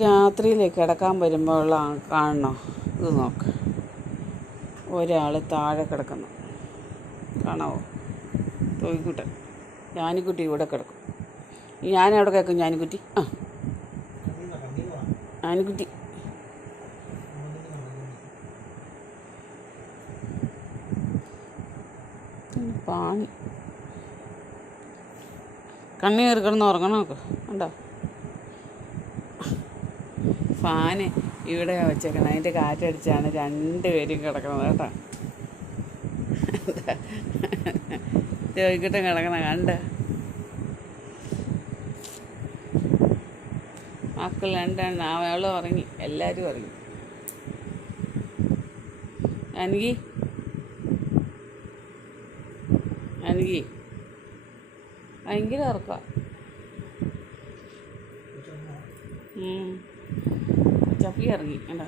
രാത്രിയിൽ കിടക്കാൻ വരുമ്പോൾ കാണണോ. ഇത് നോക്ക്. ഒരാൾ താഴെ കിടക്കുന്നു. കാണാവോ? തൊയ്ക്കുട്ടൻ ഞാനിക്കുട്ടി ഇവിടെ കിടക്കും. ഞാൻ എവിടെ കേൾക്കും ഞാനിക്കുട്ടി ആ. ഞാനിക്കുട്ടി പാണി. കണ്ണീർ കിടന്ന് ഉറങ്ങണം ഉണ്ടോ ഫാന് ഇവിടെ വെച്ചേക്കണം. അതിന്റെ കാറ്റടിച്ചാണ് രണ്ടുപേരും കിടക്കുന്നത് കേട്ടോ. ചോദിക്കട്ടും കിടക്കണം കണ്ട. മക്കൾ രണ്ടെണ്ണം അവളും ഉറങ്ങി. എല്ലാവരും ഉറങ്ങി. അനകി അനകി ഭയങ്കര ഉറക്കമാണ് ചപ്പി ഇറങ്ങി കണ്ടോ?